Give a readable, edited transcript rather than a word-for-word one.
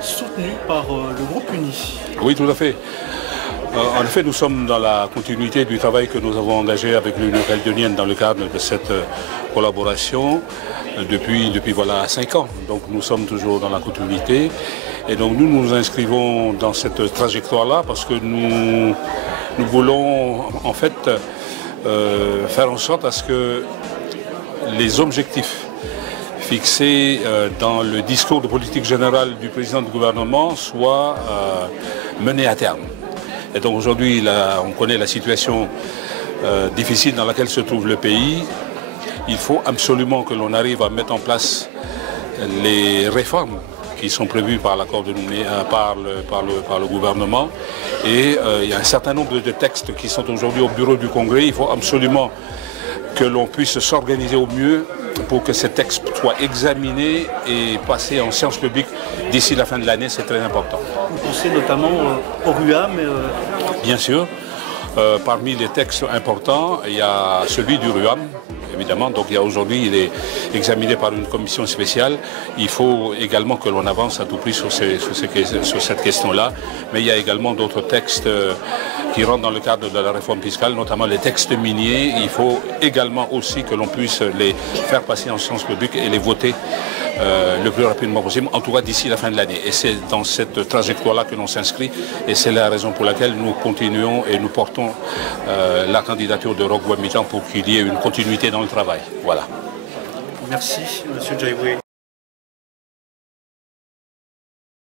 soutenu par le groupe Uni. Oui, tout à fait. En effet, nous sommes dans la continuité du travail que nous avons engagé avec l'Union calédonienne dans le cadre de cette collaboration depuis voilà 5 ans. Donc nous sommes toujours dans la continuité. Et donc nous nous inscrivons dans cette trajectoire-là parce que nous voulons en fait faire en sorte à ce que les objectifs fixés dans le discours de politique générale du président du gouvernement soient menés à terme. Et donc aujourd'hui, on connaît la situation difficile dans laquelle se trouve le pays. Il faut absolument que l'on arrive à mettre en place les réformes qui sont prévues par l'accord de Nouméa, par le gouvernement. Et il y a un certain nombre de textes qui sont aujourd'hui au bureau du Congrès. Il faut absolument que l'on puisse s'organiser au mieux pour que ces textes soient examinés et passés en séance publique d'ici la fin de l'année. C'est très important. Vous pensez notamment au RUAM Bien sûr. Parmi les textes importants, il y a celui du RUAM, évidemment. Donc aujourd'hui, il est examiné par une commission spéciale. Il faut également que l'on avance à tout prix sur cette question-là. Mais il y a également d'autres textes qui rentrent dans le cadre de la réforme fiscale, notamment les textes miniers. Il faut également aussi que l'on puisse les faire passer en séance publique et les voter le plus rapidement possible, en tout cas d'ici la fin de l'année. Et c'est dans cette trajectoire-là que l'on s'inscrit et c'est la raison pour laquelle nous continuons et nous portons la candidature de Roch Boimitian pour qu'il y ait une continuité dans le travail. Voilà. Merci, M. Jaiwe.